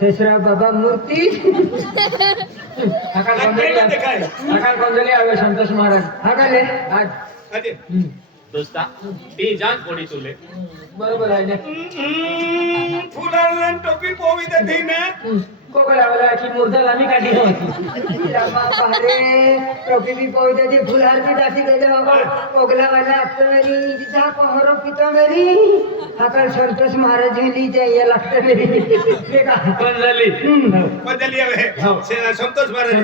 शेषराव बाबा मूर्ती संतोष महाराज दोस्ता ती जान कोणी तुले बरोबर आहे फुलाला टोपी पोवी देते ना कोकलावला की मुर्दाला आम्ही काढली होती अरे टोपी भी पोई देती फुलहार भी दासी देते बाबा कोकलावाला अब मेरी जिता पहरो पितो मेरी आकर संतोष महाराज जी जाइए लगता मेरी बदली है संतोष महाराज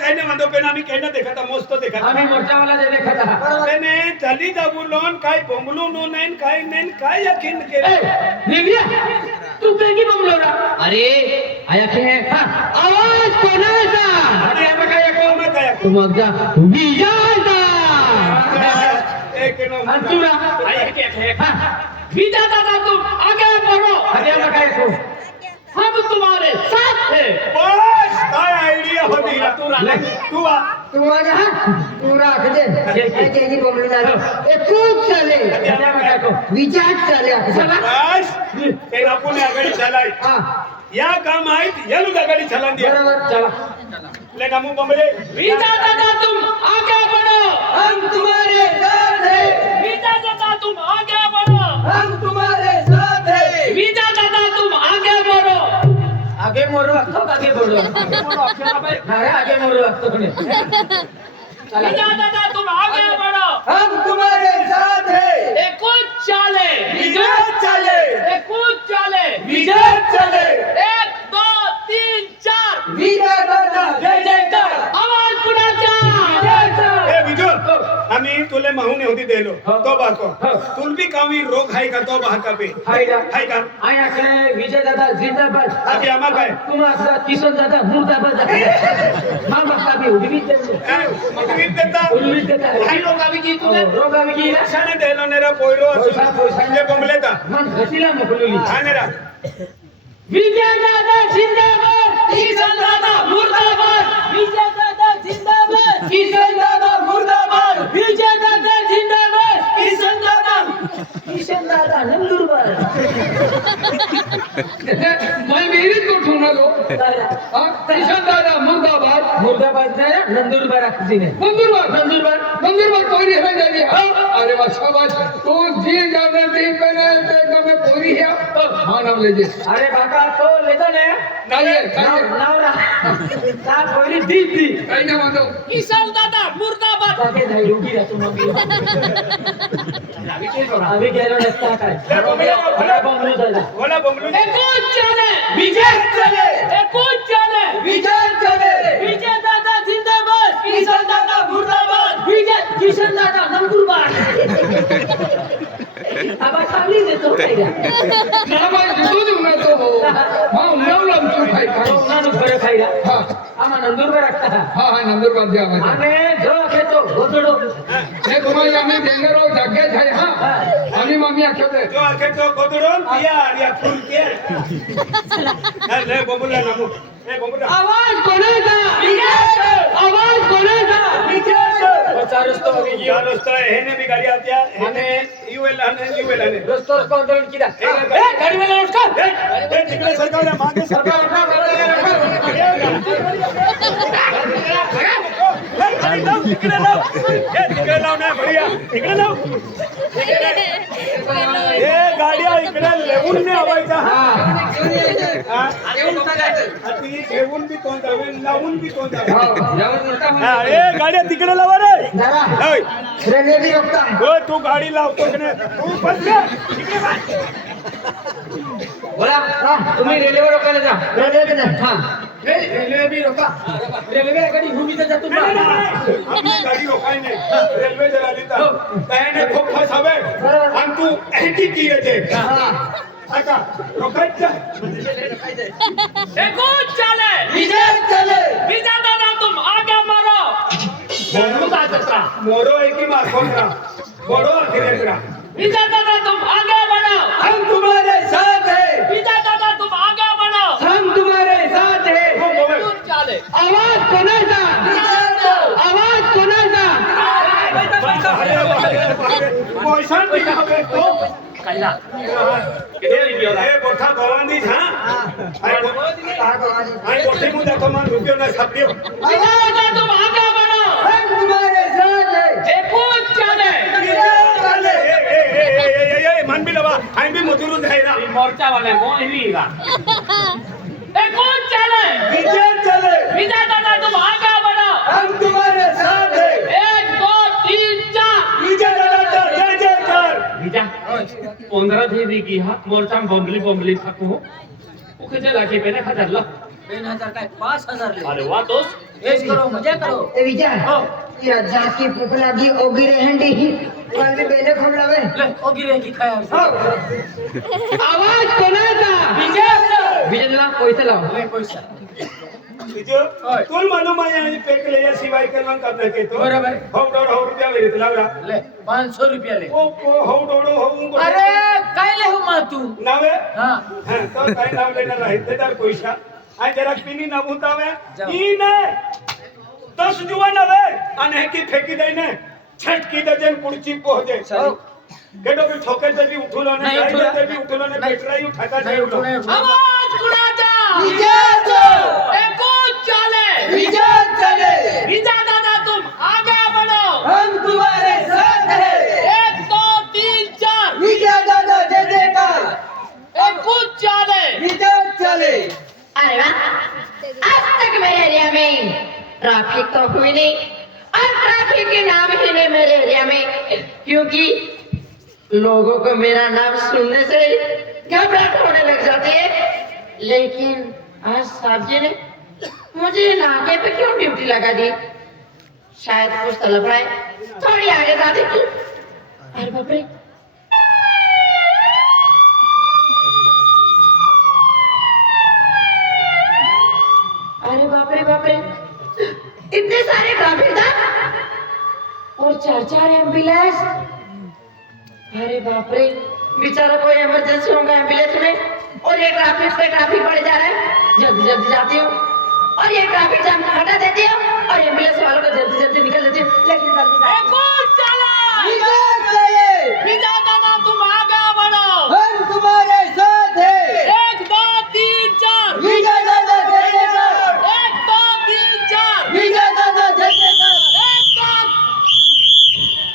काही नाही म्हणतो पण आम्ही काही देखा था मस्त देखा आम्ही मोठा वाला जे देखा था त्याने चली जाबुलोन काय बोंबलू नो नाही काय नाही काय यकीन केले निघिया तू पेगी बोंबलोरा अरे आया के आवाज कोणाचा अरे आम्ही काय तू मग जा विजयदा एक नंबर अंतुरा आहे के विजय दादा तुम आगे बढ़ो अरे आम्ही काय को हम तुम्हारे साथ है बस काय आयडिया होती तू तुम्हारा पूरा खदे जे जी बोंबलो ना ए खूप चाले विचार चाले बस ते आपण आगडी चालाय या काम आहेत येलू आगडी चालन दिया बरोबर चला ले नमू बंबले विजय दादा तुम आगे बढ़ो हम तुम्हारे साथ है विजय दादा तुम आगे बढ़ो हम तुम्हारे साथ है विजय दादा तुम आगे बढ़ो आगे मोरो तो आगे बढ़ो अरे आगे मोरो तो ने विजय दादा तुम आगे बढ़ो हम तुम्हारे साथ है एक कुछ चाले विजय चले एक कुछ चाले विजय चले 1 2 3 4 विजय दादा जय जयकार आवाज कुणाचा ए विजय आम्ही तुले माहून होती देलो तो बाको तुल भी कावी रोग आहे का तो बाका पे हाय का आयाकडे विजय दादा जिंदाबाद आधी आम्हा काय तुम्हाला किशन दादा मुर्दाबाद मामा काबी उडवी देता हाय रोगावी की तुले रोगावी की शाने देलो नेरा पोयरो संजय बंबलेता मन घसीला मोकलुली हा नेरा विजय दादा जिंदाबाद किशन दादा मुर्दाबाद विजय दादा जिंदाबाद किशन दादा मुर्दाबाद विजय दादा जिंदाबाद किशन दादा नंदुरबार मैं मेरी को सुना लो किशन दादा मुर्दाबाद है नंदुरबार आखिरी ने नंदुरबार कोई नहीं है जानी अरे वाह शाबाश तो जी जाने भी पहले तो मैं पूरी है हां नाम ले अरे बाका तो ले दो ने नावरा ता कोई दी काही ना म्हणतो किशन दादा मुर्दाबाद जाके जाई रुकी रा तुम अभी गेलो नसता काय बोला बंगलू एकूच चले विजय चले विजय दादा जिंदाबाद किशन दादा मुर्दाबाद विजय किशन दादा नंदुरबार आबा खाली देतो खायला नामा देतो देऊ तो माऊ लावला तू खाय नानु बरं खायला हां आमा नंदुरबार राखता हां नंदुरबार द्या आम्ही जो खेतो गोतडो हे तुम्हाला आम्ही देंगरो जागे आहे हां आम्ही मामी आखेते जो आखेतो गोतडो या फुल के ले बंबला नमू आवाज कोणाचा रस्तो हेने भी गाड़ी आती है हेने यूएल रस्तो आंदोलन किया गाड़ी में लौटकर तिकडे सरकार मागे सरकार तिकडे लाव ना भैया तिकडे लाव हे गाड्या इकडे लेवून नाही आवायचा घेऊन बी तोंड लावून बी तोंड गाड्या तिकडे लावा रे हो तू गाडी लावतो तू बोला तुम्ही रेल्वे रोकायला जा रेल्वे बी रोका रेल्वे गाडी भूमीत जातो गाडी रोकाय नाही रेल्वे जर आली तर त्याने खूप फसावे आणि तू ऐटी की येते आता रोकायचं विजय दादा तुम आगे मारो मोरो है कि माखोंगा मोरो अखिलेंगा विजय दादा तुम आगे बढ़ो हम तुम्हारे साथ हैं विजय दादा तुम आगे बढ़ो हम तुम्हारे साथ हैं आवाज कोणाचा पैसा खायला किती रुपये ए मोठा गवांदी हा आई मोठी मुद्दा तो मान रुपये ना सापडियो विजय दादा तुम आगे बढ़ो हम तुम्हारे साथ हैं एकूच चाले चाले ए मान भी लवा आई भी मजूर जायला मोर्चा वाले कोण ही का एकूच चाले विजय चले विजय दादा तुम आगे बढ़ो हम तुम्हारे साथ हैं 1 2 3 4 विजय दादा जय जयकार विजा 15 थी की हा मोर्चा बॉम्बली थाकू ओके चला के पेने हजार ला 3000 का 5000 ले अरे वाह दोस्त ऐश करो मजा करो ए विचार या जाकी पुपलागी ओगिरे हंडी ही वाली बेने खबलावे ले ओगी रे की खाया आवाज कोणाचा विजय विजयला पैसे लाव ले पैसा विजय तुल मालूम आहे आणि पेकले या शिवाय केलं करता के तो बरोबर. हो डोड हो रुपया वेरित लावला ले 500 रुपया ले ओ हो डोड हो अरे काय ले हो मा तू नावे हां हां तो काय नाव लेणार आहे ते तर पैसा आ जरा पिनी ना बुतावे जाऊ. ई ने 10 जुवा नवे आणि हे की फेकी दे ने छटकी दे जन कुडची पोहजे केडो भी ठोके ते भी उठलो ने नाही उठला. ते भी उठलो ने पेटराई उठाता नाही उठू नाही उठू. आवाज कुणाचा विजय एकूच चाले विजय चले विजय दादा तुम आगे बढ़ो हम तुम्हारे साथ हैं 1 2 3 4 विजय दादा जय जयकार एकूच चाले विजय चले अरे वाह आज तक मेरे एरिया में ट्रैफिक तो हुई नहीं और ट्रैफिक के नाम ही नहीं मेरे एरिया में क्योंकि लोगों को मेरा नाम सुनने से घबराहट होने लग जाती है लेकिन आज साहब जी ने मुझे नाके पे क्यों ड्यूटी लगा दी शायद कुछ तलब है थोड़ी आगे जाती क्यों अरे बाप रे बाप रे इतने सारे ट्रैफिक था और 4 एम्बुलेंस अरे बाप रे बेचारा कोई इमरजेंसी होगा एम्बुलेंस में और ये ट्रैफिक पे ट्रैफिक बढ़ जा रहा है जल्दी जल्दी जाती हूँ और ये ट्रैफिक जाम हटा देती हूँ और एम्बुलेंस वालों को जल्दी जल्दी निकल देती हूँ लेकिन जल्दी जाती हूँ। एकूच चाले विजय चले विजय दादा तुम आगे बढ़ो हम तुम्हारे साथ हैं 1 2 3 4 विजय दादा जय जयकार 1 2 3 4 विजय दादा जय जयकार 1 2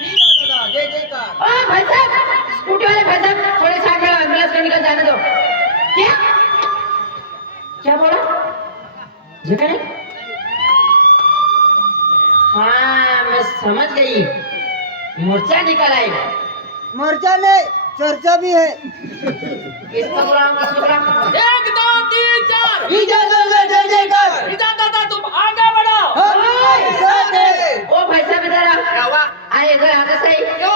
विजय दादा जय जयकार ओ भाई साहब स्कूटी वाले भाई साहब थोड़े साइड में एम्बुलेंस को निकल जाने दो क्या क्या बोला जगह नहीं हाँ मैं समझ गई मोर्चा निकल आई मोर्चा ने चर्चा भी है किसका बुलाऊं किसको बुलाऊं 1 2 3 4 विजय दादा जय जयकार विजय दादा तुम आगे बढ़ो हम तुम्हारे साथ हैं ओ भाई साहब इधर आओ क्या हुआ अरे इधर आते सही क्यों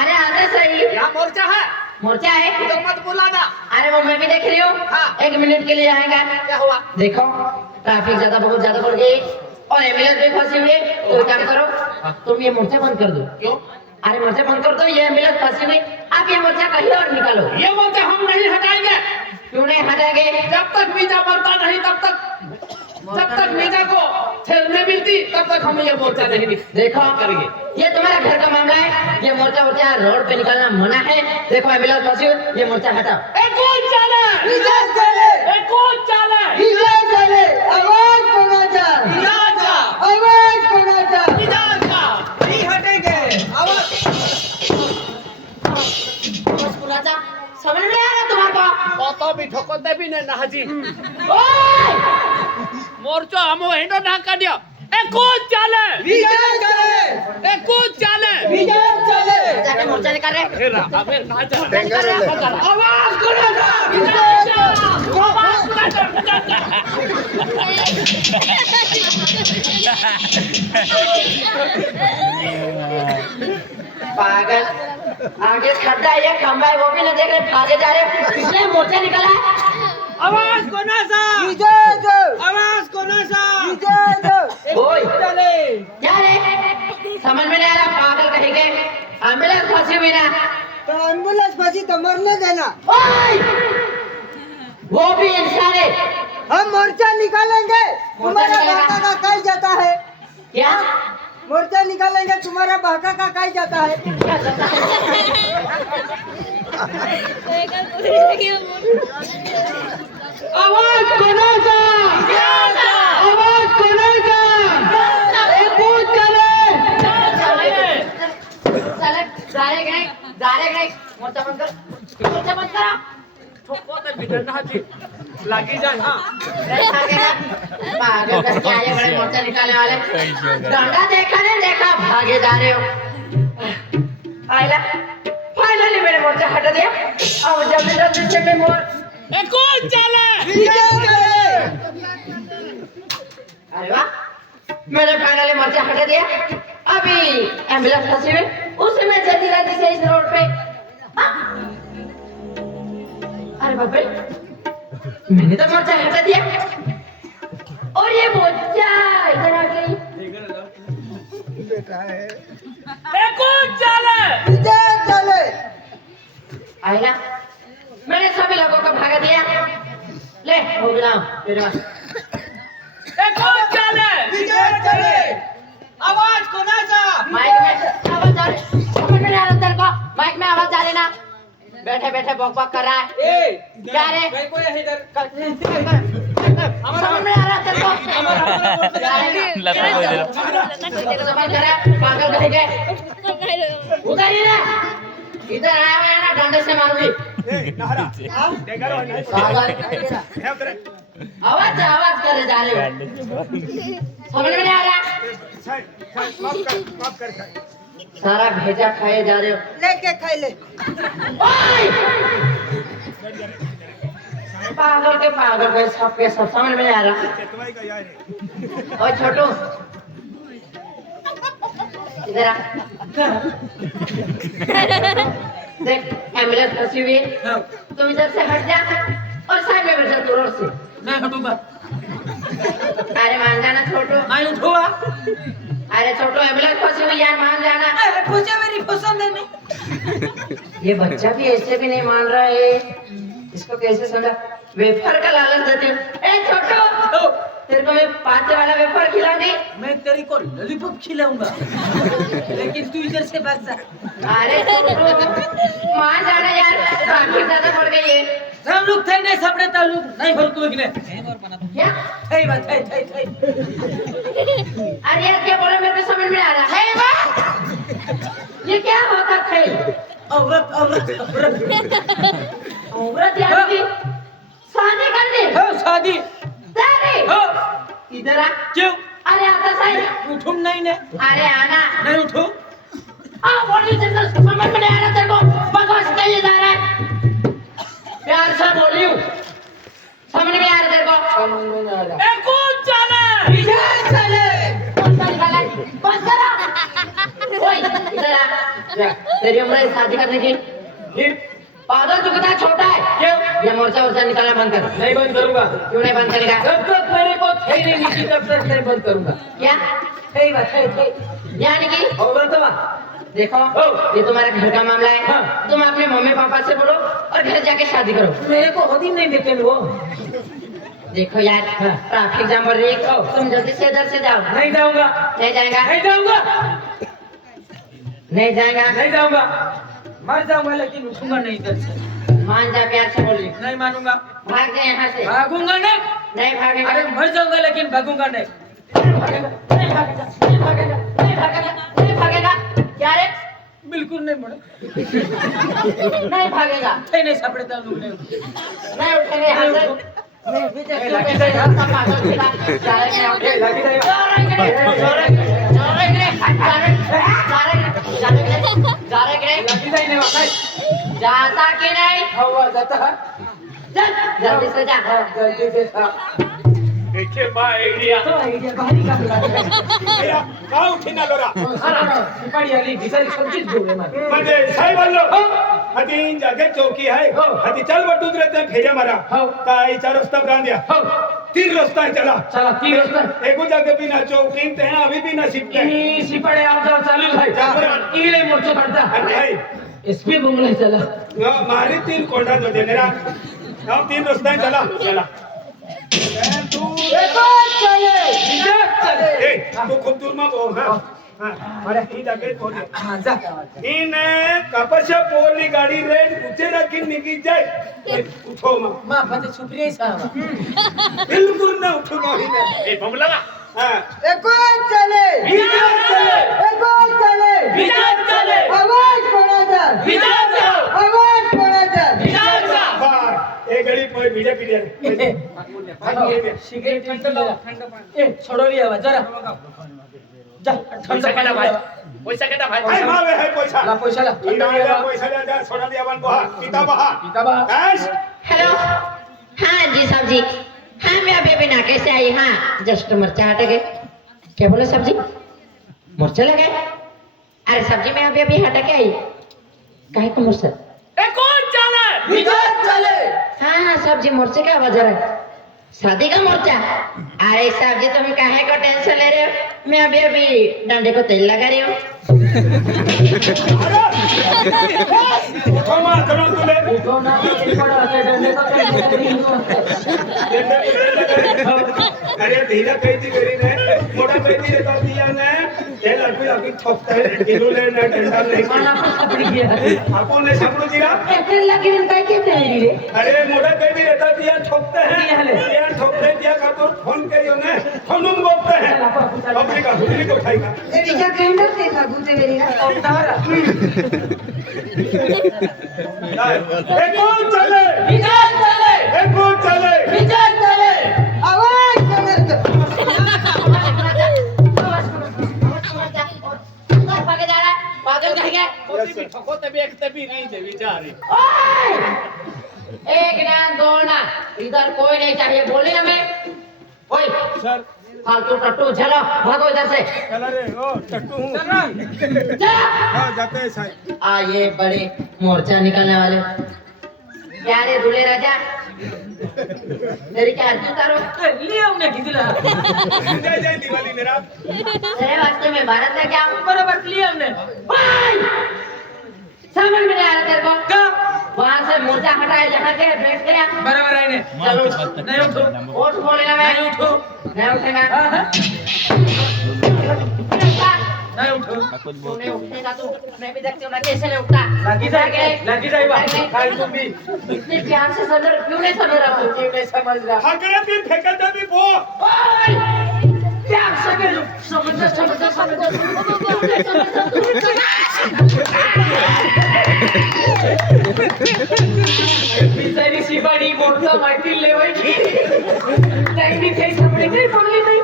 अरे आते सही यहाँ मोर्चा है मोर्चा है तो मत बुलाना अरे वो मैं भी देख रही हूँ हाँ। 1 मिनट के लिए आएगा क्या हुआ देखो ट्रैफिक बहुत ज्यादा बढ़ गई और एम्बुलेंस भी फंसी हुई है तो एक काम करो तुम ये मोर्चा बंद कर दो क्यों अरे मोर्चा बंद कर दो ये एम्बुलेंस फंसी हुई आप ये मोर्चा कहीं और निकालो ये मोर्चा हम नहीं हटाएंगे क्यों नहीं हटाएंगे जब तक वीजा बनता नहीं जब तक वीजा को ठेल नहीं मिलती तब तक हम ये मोर्चा नहीं देखो करेंगे ये तुम्हारा घर का मामला है ये मोर्चा वोर्चा रोड पे निकालना मना है देखो एम्बुलेंस फंसी हुई ये मोर्चा हटाओ एकूच चाले विजय चले एकूच चाले विजय चले आवाज कोणाचा विजयचा आवाज कोणाचा विजयचा नहीं हटेंगे आवाज कुणाचा समझ में आ रहा तुम्हारा कत भी ठोकते भी नहीं नाजी ओए मोर्चा हम हेडो ना कर दियो एकूच चाले विजय चले एकूच चाले विजय चले जाके मोर्चा निकाल रहे अबे ना जा निकाल रहे आवाज कोणाचा विजयचा आवाज कुणाचा विजयचा पागल आगे खड्डा है खंबा है वो भी न देख रहे भागे जा रहे इसलिए मोर्चा निकला है आवाज कोणाचा विजय जो आवाज कोणाचा विजय जो ओए चले क्या रे समझ में नहीं आ रहा पागल कहीं के एम्बुलेंस फंसी हुई ना तो एम्बुलेंस फंसी तो मरने देना ओए वो भी इंसान है हम मोर्चा निकालेंगे तुम्हारा निकालेगा? बाका का काई जाता है क्या मोर्चा निकालेंगे तुम्हारा बाका का काई जाता है आवाज कोणाचा आवाज कोणाचा एकूण चले चला जारे गए मोर्चा बंद करा लागी जाए हाँ नहीं भागेगा पागल करके आए बड़े मोर्चा निकालने वाले डंडा देखा नहीं देखा भागे जा रहे हो आइला फाइनली मेरे मोर्चा हटा दिया अब जबरदस्ती से मैं मोर एकूण चले अरे वाह मैंने फाइनली मोर्चा हटा दिया अभी एम्बुलेंस फंसी हुई उसी में जल्दी जल्दी से इस रोड पे हाँ। अरे बाप रे मैंने तो मोर्चा हटा दिया और ये मोर्चा इधर आ गई एकूण चले आइला मैंने सभी लोगों को भगा दिया ले हो गया तेरे पास एकूण चले आवाज कोणाचा माइक में आवाज आ रही समझ में नहीं आ रहा तेरे को माइक में आवाज आ रही ना बैठे बैठे बक बक कर रहा है क्या रे समझ में आ रहा तेरे को क्या रे? समझ कर रहा है पागल कहेंगे उधर ही रह इधर आया हुआ है ना डंडे से मारूंगी पागल आवाज करे जा रहे हो समझ में नहीं आ रहा सारा भेजा खाए जा रहे हो लेके खाई ले ओए! पागल के सब समझ में नहीं आ रहा ओए छोटू इधर आ देख एम्बुलेंस फंसी हुई है तुम इधर से हट जा और साइड में बैठ जा तू रोड से मैं हटूंगा अरे मान जाना छोटू मैं उठूंगा अरे छोटू एम्बुलेंस फंसी हुई यार मान जाना मुझे मेरी पसंद है नहीं ये बच्चा भी ऐसे भी नहीं मान रहा है इसको कैसे समझा वेफर का लालच देते हो ए छोटू तेरे को मैं 5 वाला वेफर खिलाऊंगी मैं तेरी को लॉलीपॉप खिलाऊंगा लेकिन तू इधर से बच जा अरे छोटू मान जाना यार ट्रैफिक ज्यादा बढ़ गई है सब लोग थे नहीं सबने ताल्लुक नहीं भर को ने क्या थे बात थे अरे यार क्या बोला मेरे को समझ में आ रहा है ये क्या होता है औरत औरत यार की शादी करनी हो शादी शादी हो इधर आ क्यों अरे आता सही उठूं नहीं ने अरे आना नहीं उठूं बोली से तो समझ में नहीं आ रहा तेरे को बकवास कहिए जा रहा है प्यार से बोली हूँ समझ में आ रहा तेरे को समझ में नहीं आ रहा एकूण चले बंद करो ओए इधर आ तेरी उम्र है शादी करने की पागल तू कितना छोटा है क्यों ये मोर्चा निकालना बंद कर नहीं बंद करूंगा क्यों नहीं बंद करेगा जब तक मेरे को थे नहीं नीचे तब तक नहीं बंद करूंगा क्या थे बात थे यानी कि औरत देखो ये तुम्हारे घर का मामला है हाँ। तुम अपने मम्मी पापा से बोलो और घर जाके शादी करो मेरे को खुद ही नहीं देते वो देखो यार ट्रैफिक जाम बढ़ रही है तुम जल्दी से इधर से जाओ नहीं जाऊंगा नहीं जाएगा नहीं जाऊंगा नहीं जाएगा नहीं जाऊंगा मर जाऊंगा लेकिन उठूंगा नहीं इधर से मान जा प्यार से बोलिए नहीं मानूंगा भाग जाए यहाँ से भागूंगा नहीं नहीं भागेगा अरे मर जाऊंगा लेकिन भागूंगा नहीं नहीं भागेगा नहीं भागेगा नहीं भागेगा नहीं भागेगा नहीं भागेगा क्या रे बिल्कुल नहीं मरे नहीं भागेगा थे नहीं सपड़ता लोग नहीं नहीं उठेंगे यहाँ से लगी जाए जाता कि नहीं हवा जाता है चल जल्दी से जा जल्दी से देखिए माँ आइडिया का उठी ना लोरा सिपाही आली भिसारी सबचीज जोड़े मार म्हणजे साहेब बोललो हती जागे चौकी है हती चल बटूत रहते फेऱ्या मारा काय 4 रस्ता बांध दिया 3 रस्ता है चला चला 3 रस्ता एको जागे बिना चौकी ते हैं अभी भी ना शिफ्ट है ई सिपाही आता चालू है इले मोर्चा काढता भाई एसपी बंगला चला मारी 3 कोंडा जो दे मेरा हम 3 रस्ता है चला चला तू चले ए तू खूब दूर में बोल हां अरे ही जागे पोरी हा जा इन कपाशा पोरली गाड़ी रेड ऊंचे रखी निकी जाए उठो मा मापाचे सुप्रिय साहेब बिल्कुल ना उठो ना ही ना ए बमला हां एकच चले विजय चले एकच चले विजय चले आवाज कोणाचा विजय चले आवाज कोणाचा विजय चले बार एक घड़ी पे बीजे पीड़े सिगरेट ए छोडोली आवाज जरा जा पैसा केटा भाई पैसा केटा भाई हाय मावे है पैसा ला पैसा ला पैसा ले जा छोड़ा दिया बन बहा किताबा कैश हेलो हाँ जी साहब जी हाँ मैं अभी नाके से आई हाँ जस्ट मिर्चा हट गए क्या बोले सब्जी मिर्चा लगे अरे सब्जी में अभी अभी हटा के आई काहे को मिर्चा ए कौन चले विजय चले हाँ हाँ सब्जी मिर्चे का आवाज आ रहा है शादी का मोर्चा अरे साहब जी तुम काहे को टेंशन ले रहे हो मैं अभी अभी डंडे को तेल लगा रही हूँ उठो मा करो तुले उठो ना पड़ा के डंडे को अरे धीरा कैसी करी ने मोटा कैसी रे तो दिया ने ये लड़की अभी ठोकता है किलो ले ना डंडा नहीं माना को सपड़ी गया आपो ने सामने दिया एक्टर लगी नहीं काय के तेरी रे अरे मोटा कैसी रहता दिया ठोकते हैं दिया ठोकते दिया का तो फोन करियो ने फोनुम बोलते हैं अपने का हुली को उठाएगा ए विजय कैंडल से था गुते मेरी ना एक कौन चले विजय चले एक कौन चले विजय चले आवाज कोणाचा भागे जा रहा है पागल कहेंगे ठको तभी एक तभी नहीं दे विचार एक ना दो ना इधर कोई नहीं चाहिए बोले ना मैं ओए सर फालतू टट्टू चलो भागो इधर से चला रे ओ टट्टू हूं जा हां जाते हैं साहब आ ये बड़े मोर्चा निकालने वाले क्या रे दूल्हे राजा तेरी क्या आरती उतारो लिया हमने कितीला जय जय दिवाली मेरा तेरे वास्ते में भारत लेके आऊं बरोबर लिया हमने भाई समझ में नहीं आ रहा तेरे को का वहां से मोर्चा हटाए जहाँ के बैठ गया बरोबर आहे ने चलो नहीं उठो वोट बोलेगा मैं नहीं उठो नहीं उठेगा हां हां उठा। नहीं उठो तूने उठेगा तो मैं भी देखती हूँ ना कैसे नहीं उठता लगी जाएगा खाई तुम भी इतने प्यार से समझ क्यों नहीं समझ रहा तू क्यों नहीं समझ रहा हकरे भी फेंकते भी वो ओए! प्यार से समझ बिचारी शिवानी मोठा माहिती लेवायची नाही काही समजे नाही बोलली नाही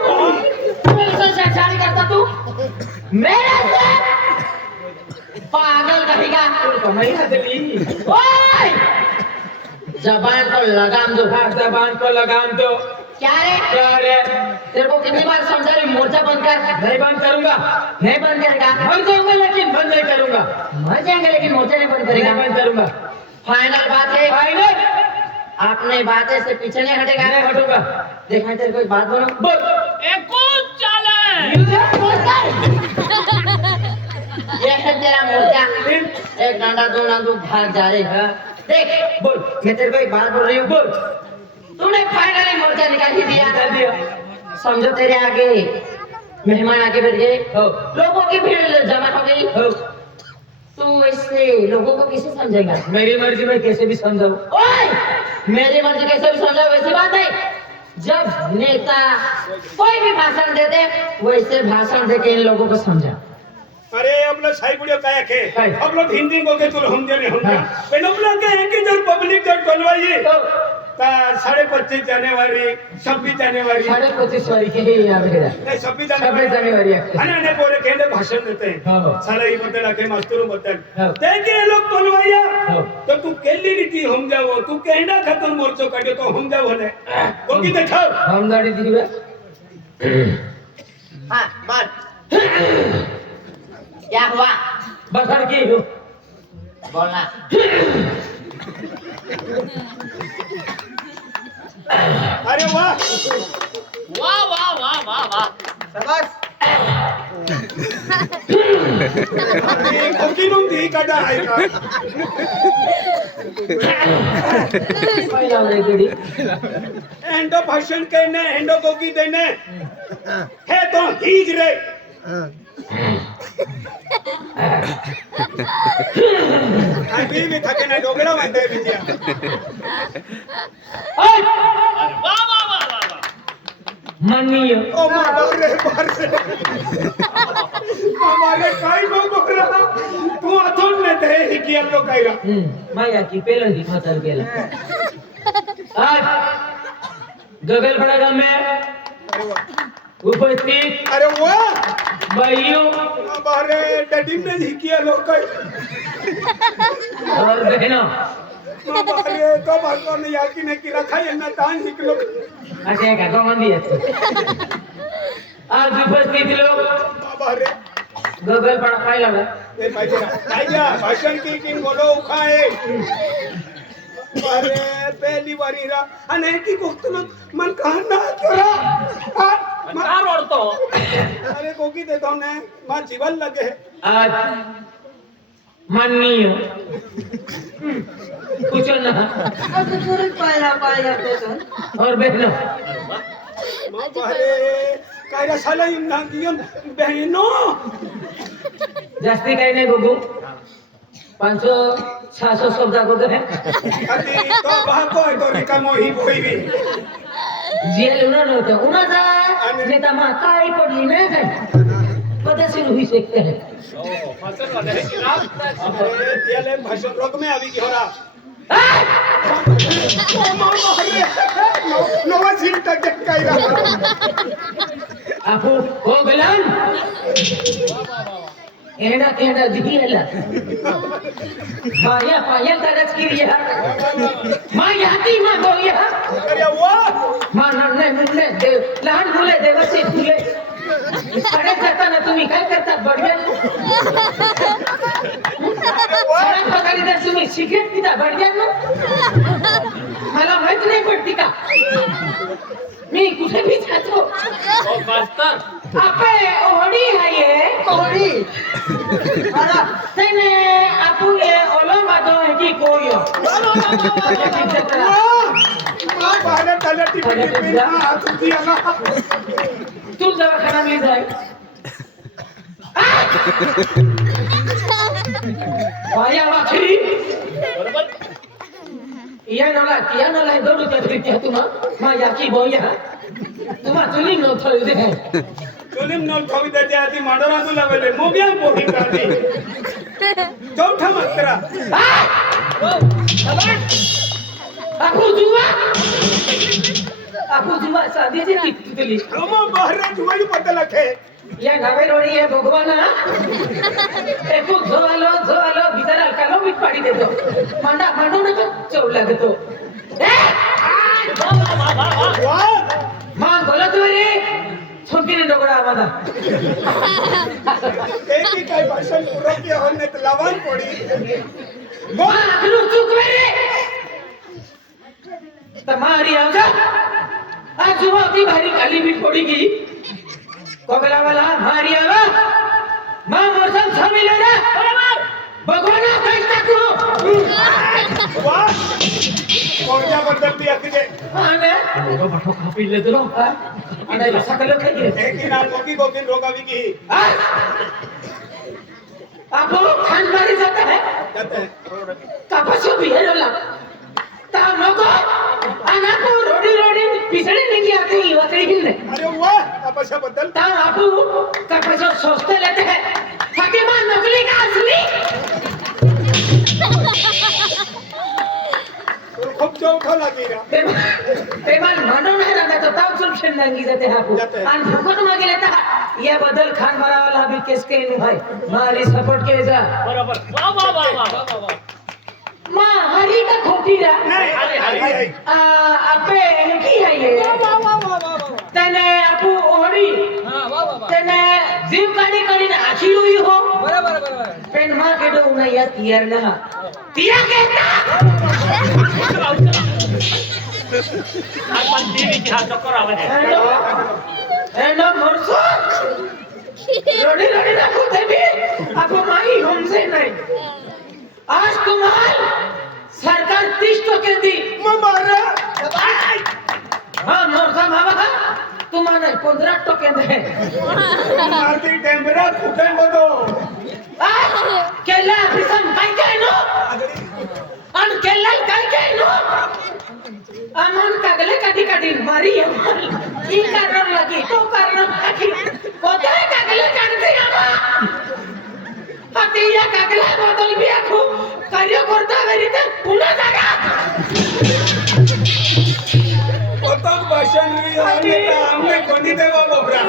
मेरे से शैतानी करता तू मेरे से पागल कहेगा कमाई हदली ओए! जबान को लगाम दो हाँ जबान को लगाम दो क्या रे क्या रे तेरे को कितनी बार समझा रही मोर्चा बंद कर नहीं बंद करूंगा नहीं बंद करेगा मर जाऊंगा लेकिन बंद नहीं करूंगा मर जाएंगे लेकिन मोर्चा नहीं बंद करेगा नहीं बंद करूंगा फाइनल बात है फाइनल आपने बातें से पीछे नहीं हटेगा नहीं हटूंगा देखा तेरे को एक बात बोलो बोल ए कौन चले ये है तेरा मोर्चा एक डंडा दो ना दो भाग जा रहे हैं देख बोल मैं तेरे को एक बात बोल रही हूँ बोल तूने फाइनली मोर्चा निकाल ही दिया कर दिया समझो तेरे आगे मेहमान आके बैठ गए हो लोगों की भीड़ जमा हो गई हो तू इससे लोगों को कैसे समझेगा मेरी मर्जी में कैसे भी समझाऊं ओए मेरी मर्जी कैसे भी समझाओ वैसी बात है जब नेता कोई भी भाषण देते वैसे भाषण देके इन लोगों को समझा अरे हम लोग साई बुढ़ियो काया के काय? हम लोग हिंदी को के तो हम जाने हम हाँ। पे हम लोग के एक ही जन पब्लिक जन बनवाइए ता 25 जनवरी 26 जनवरी 25 वारी के ही याद करा नहीं 26 26 जनवरी है। अने पूरे केंद्र भाषण देते हैं हाँ। साला ये बदला के मास्टरों बदल हाँ। देखे लोग बनवाइया हाँ। तो तू केली रीति हम जाओ तू कहना खत्म मोर्चो काटो तो हम जाओ ने को की दिखाओ हम गाड़ी दिखबे हाँ बोल क्या हुआ बखर की हो बोलना अरे वाह वाह वाह वाह वाह वाह शाबाश ये कोकी नु दी काटा है का पहिला रे गडी एंडो भाषण कहने एंडो कोकी देने है तो हीज रे आणि मी थाके नाही डोगरा म्हणताय बिटिया अरे वा वा वा वा वा. माननीय ओ मारे मारे काय डोगरा तू आथून नेते ही की लोक काय रा माया की पेलंदी मतल केला आज गगलपड़ा में उपस्थित अरे वा भाइयों मारे डडीम ने ही की लोक काय और बहनों मारे तो भागो ने याकी ने की रखा यांना तान ही लोक असे का गवंदी आहेत आज उपस्थित लोग मारे गगलपड़ा पाहिला ना ए पाहिजे काय जा भाषण की बोलो खाए अरे पहली बारी रा आणि की कोकतलो मन कहना केरा का रोडतो अरे कोकी देतो ने मा जीवन लगे आज माननीय कुछ ना और बहनों अरे काय रसाला ना दियन बहनो जास्ती काही नाही बघू 500-600 शब्द अगोदर आहे अरे तो बाको तो रिकामो ही बोईरी जेल नव्हतं उन्हाचा नेता मा काय पडली नाही काय पदशीर होऊ शकते है अरे त्याले भाषण रोक में आवी की होरा नवा सील तक काय रा आपू हो गलन एडा एडा दिहिला पाया पाया तरच किरिया मा याती मा गोया अरे वा मा नन्हे मुन्ने देव लहान मुले देवाचे फुले शाळेत जाताना तुम्ही काय करतात बडव्या शाळेत पगारी तर तुम्ही सिगरेट पिता बडव्यांनो मला माहित नाही पडती का मी कुठे भी जातो मास्तर आपे ओहडी आहे कोहडी अरे तेने आपू ये ओलो मातो है की कोयो मा बाहेर त्याला टिपी हात दिया ना तू दवाखान्यात जाय पाया वाखरी बरोबर या नला दौडू त्या फिरत्या तुम्हा मा याकी बोया तुम्हा चुली न थळू दे तुलिम नल कवी देते आधी मांडोरा तुला वेले मोबिया पोही काढी चौथा मात्रा आपू जुवा साधी जे तितली रोमा बाहेर जुवाई पतला खे या गावे रोडी आहे भगवाना एको झोवालो बिचारा कालो मीठ पाडी देतो मांडा मांडू नका चव लागतो वा मा बोलत रे छोकीने डोगडा आवाज एकी काय भाषण पुरो की होने त लावान पडी मा अखलू चूक रे तुम्हारी आजा आज जुवा ती भारी काली मीठ पडी की कोगला वाला मारी आवा मा मोरसम छमी लेना बरोबर भगवाना काय टाकू वा कोणत्या बद्दल ती अकजे आने तो बठो खापी ले दरो आने सकल खाइए एकी ना कोकी कोकी रोगावी की आपो खान मारी जाता है जाते हैं कापसो भी है लोला ता मगो अनाको रोडी पिसडे नहीं आते ही वतरी हिंदे अरे वा अपशा बद्दल ता आपू कापसो सोचते लेते हैं फकीमान नकली का असली खूप चौथा लागेला तेमान म्हणून नाही राहत तो ताव सोल्युशन नाही जाते आपू जाते. आणि फुकट मागे लेता या बदल खान मारावाला भी केस के नु भाई मारी सपोर्ट के जा बरोबर वा वा वा वा मा हरी का खोटी रा नाही अरे, अरे, अरे आपे की है ये तने आपू ओडी तने जीव काढी काढी आखी हुई हो बरोबर पेन मा के दो ना या तियर ना तिया कहता आपण देवीची हा चक्कर आवाज आहे एनो मोरसो रोडी दाखव देवी आपू माही हमसे नहीं आज तुम्हाल सरकार 30% दी मारा हाँ मोरसा मामा तुम्हाला 15 टोकेन आहे मारती टेम्परा कुठे होतो केला ऑफिसन काय काय नो आणि केला काय काय नो आमन कागले काढी मारी ई कारण लागी तो कारण लागी कोते कागले काढते आमा हाती या कागला बदल बी आखो कार्य करता घरी ते पुन्हा जागा होतो भाषण आमने कोणी देवा बोबरा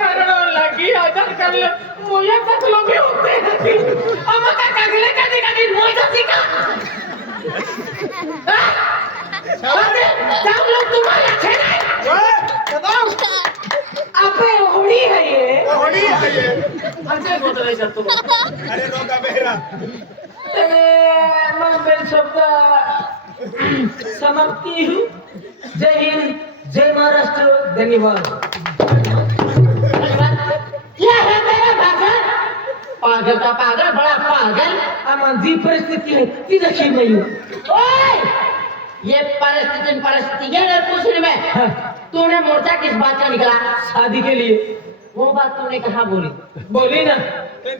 कारण लागी आधार करले मोया पतलो भी होते आमा का कागले काढी मोजाती का अरे जाम लोग तुम्हारे अच्छे नहीं आपे होड़ी है ये होडी आहे असे बोलतोय शकतो अरे रोगा बेहरा मैं बेल शब्द समाप्ति हूँ जय हिंद जय महाराष्ट्र धन्यवाद ये है मेरा भाषण पागल का पागल बड़ा पागल आमान जी परिस्थिति है ती देखी नहीं हूँ ओए ये परिस्थिति ये नहीं पूछने में हाँ, तूने मोर्चा किस बात का निकला शादी के लिए वो बात तूने कहाँ बोली बोली ना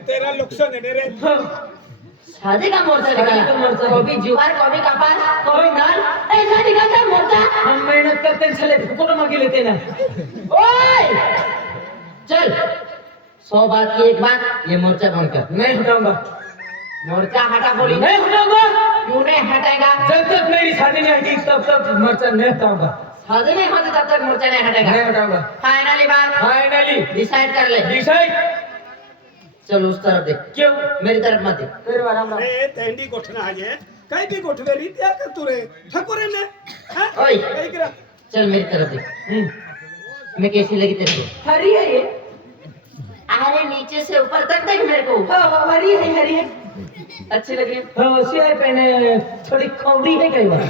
तेरा नुकसान है रे हाँ, शादी का मोर्चा शादी का निकला मोर्चा। कभी जुगाड़ कभी कपास कभी दाल ऐसा निकलता मोर्चा हम मेहनत करते हैं, चले फुकट मांगे लेते ना ओए चल 100 बात की एक बात ये मोर्चा बंद कर नहीं हटाऊंगा मोर्चा हटा बोली नहीं हटाऊंगा क्यों नहीं हटेगा जब तक मेरी शादी नहीं होगी तब तक मोर्चा नहीं हटाऊंगा शादी नहीं होती तब तक मोर्चा नहीं नहीं हटेगा हटाऊंगा फाइनली बात फाइनली डिसाइड कर ले डिसाइड चल उस तरफ देख क्यों मेरी तरफ मत देख फिर आराम रे तेंडी गोठना आहे काय बी गोठवेरी त्या का तू रे ठकोरे ने ओए काय करा चल मेरी तरफ देख मैं कैसी लगी तेरे को हरी है ये अरे नीचे से ऊपर तक देख मेरे को हाँ, हरी है अच्छी लगी हाँ सियाई पहने थोड़ी खौड़ी है कई बार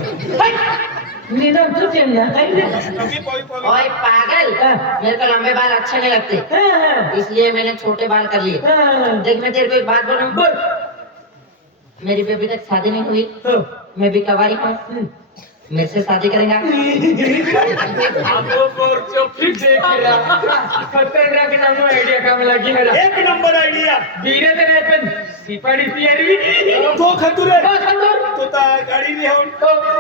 निदम तो चलना है कभी पोई पोई ओए पागल मेरे को लंबे बाल अच्छे नहीं लगते हाँ, इसलिए मैंने छोटे बाल कर लिए हाँ, देख मैं तेरे को एक बात बोलूं बोल मेरी भी अभी तक शादी नहीं हुई हाँ, मैं भी कवारी हूँ मेरे से शादी करेगा आपको मोर्चा फिर देख रहा खतरनाक नाम आइडिया काम लगी मेरा एक नंबर आयडिया बीरे ते पण सिपाडी तयारी तो खतुरे बस अंदर तो ता गाडी घेऊन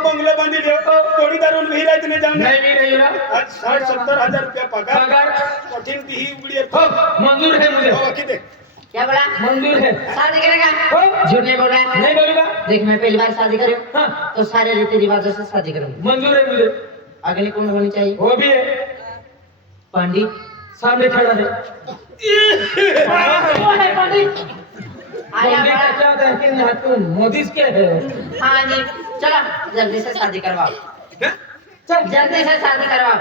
बंगला बांधी ठेव थोडी दारून विहिरायत नाही जाऊन नहीं भी नहीं हो आज 60-70 हजार रुपया पगार पगार कठीण ती ही उघडी आहे हो मंजूर है मुझे हो किती क्या बोला मंजूर है शादी करेगा हो झूठ नहीं बोल रहा है नहीं बोलूंगा देख मैं पहली बार शादी करूँ हाँ तो सारे रीति रिवाजों से शादी करूंगा मंजूर है मुझे अगली कौन होनी चाहिए वो भी है पंडित सामने खड़ा है वो है पंडित आया पंडित बड़ा क्या होता है कि ना तुम मोदी के है हाँ जी चलो जल्दी से शादी करवाओ चल जल्दी से शादी करवाओ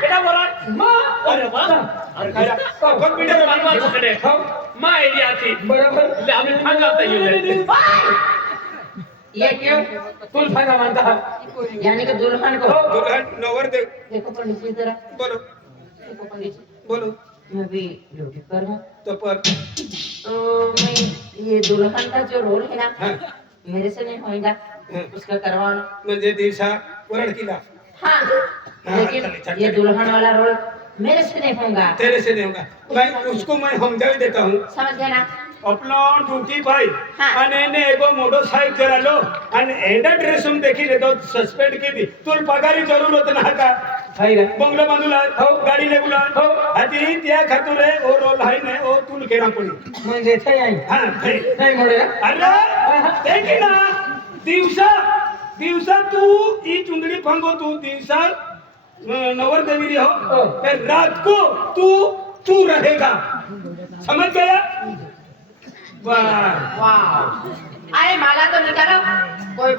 केटा बोला माँ अरे वाह अरे काय कॉम्प्युटर मानवा छकडे हो मा आयडिया थी बराबर ले आम्ही सांगावता येईल ये क्यों तुल फायदा मानता है यानी कि दुल्हन को दुल्हन नवर दे देखो पंडित जी जरा बोलो देखो पंडित जी बोलो मैं भी ड्यूटी पर हूँ तो पर तो मैं ये दुल्हन का जो रोल है ना हाँ मेरे से नहीं होएगा उसका करवाना म्हणजे दिवसा वरडकीला हाँ हाँ, लेकिन चलिए, चलिए। ये दुल्हन वाला रोल मेरे से नहीं होगा तेरे से नहीं होगा मैं उसको मैं समझा देता हूँ समझ गए ना आपलो ड्यूटी भाई हाँ. आणि એને એગો મોટો સાહેબ કરાલો અને એના ડ્રેસ હું देखी લેતો સસ્પેન્ડ કીધી તુલ પગારી જરૂરત ના હતા है रे બંગલો બાંધુલા हो. ગાડી લેગુલા हो. આથી ત્યાં ખાતુરે ઓ રોલ હાઈ ને ઓ તુલ કેરા પડી म्हणजे थे आई હા થઈ. नहीं मोड़े अरे देखी ना दिवसा तू ई चुंदड़ी फंगो तू दिवसा नवर देवी हो हो. फिर रात को तू रहेगा समझ गया वाह वाह अरे माला तो निकालो कोई